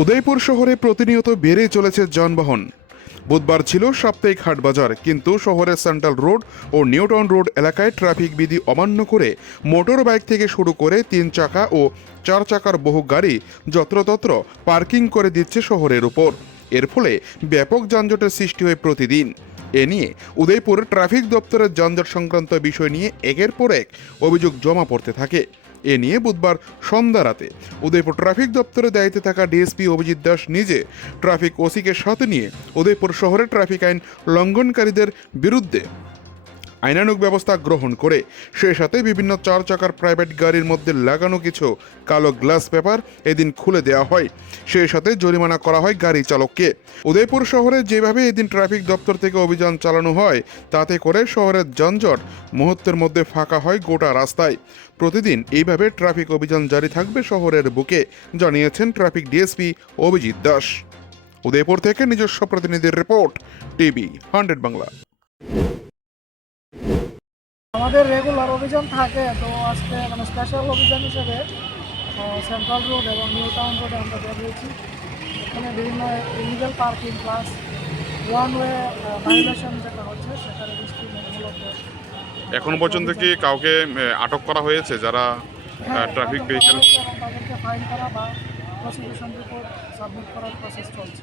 উদয়পুর শহরে প্রতিনিয়ত বেড়ে চলেছে যানবাহন। বুধবার ছিল সাপ্তাহিক হাট বাজার, কিন্তু শহরের সেন্ট্রাল রোড ও নিউটাউন রোড এলাকায় ট্রাফিক বিধি অমান্য করে মোটর বাইক থেকে শুরু করে 3 চাকা ও 4 চাকার বহু গাড়ি যত্রতত্র পার্কিং করে দিচ্ছে শহরের উপর। এর ফলে ব্যাপক যানজটের সৃষ্টি হয় প্রতিদিন। এ নিয়ে উদয়পুর ট্রাফিক দপ্তরের যানজট সংক্রান্ত বিষয় নিয়ে একের পর এক অভিযোগ জমা পড়তে থাকে। এ নিয়ে বুধবার সন্ধ্যা রাতে উদয়পুর ট্রাফিক দপ্তরে দায়িত্বে থাকা ডিএসপি অভিজিৎ দাস নিজে ট্রাফিক ওসিকে সাথে নিয়ে উদয়পুর শহরে ট্রাফিক আইন লঙ্ঘনকারীদের বিরুদ্ধে আইনানুগ ব্যবস্থা গ্রহণ করে সেই সাথে বিভিন্ন 4 চাকার প্রাইভেট গাড়ির মধ্যে লাগানো কিছু কালো গ্লাস পেপার এদিন খুলে দেওয়া হয়। সেই সাথে জরিমানা করা হয় গাড়ি চালককে। উদয়পুর শহরে যেভাবে এদিন ট্রাফিক দপ্তর থেকে অভিযান চালানো হয়, তাতে করে শহরের যানজট মুহূর্তের মধ্যে ফাঁকা হয় গোটা রাস্তায়। প্রতিদিন এইভাবে ট্রাফিক অভিযান জারি থাকবে শহরের বুকে, জানিয়েছেন ট্রাফিক ডিএসপি অভিজিৎ দাস। উদয়পুর থেকে নিজস্ব প্রতিনিধির রিপোর্ট, টিভি 100 বাংলা। আমাদের রেগুলার অভিযান থাকে, তো আজকে স্পেশাল অভিযান হিসেবে সেন্ট্রাল রোড এবং নিউ টাউন রোডে আমরা বেরিয়েছি। এখানে বিভিন্ন illegal parking plus one way violation যেটা হচ্ছে সেটা রেজিস্ট্রি মূলত। এখন পর্যন্ত কি কাউকে আটক করা হয়েছে যারা ট্রাফিক ভেহিকেল? এবং তাদেরকে ফাইন করা বা প্রসিকিউশন রিপোর্ট সাবমিট করার প্রসেস চলছে।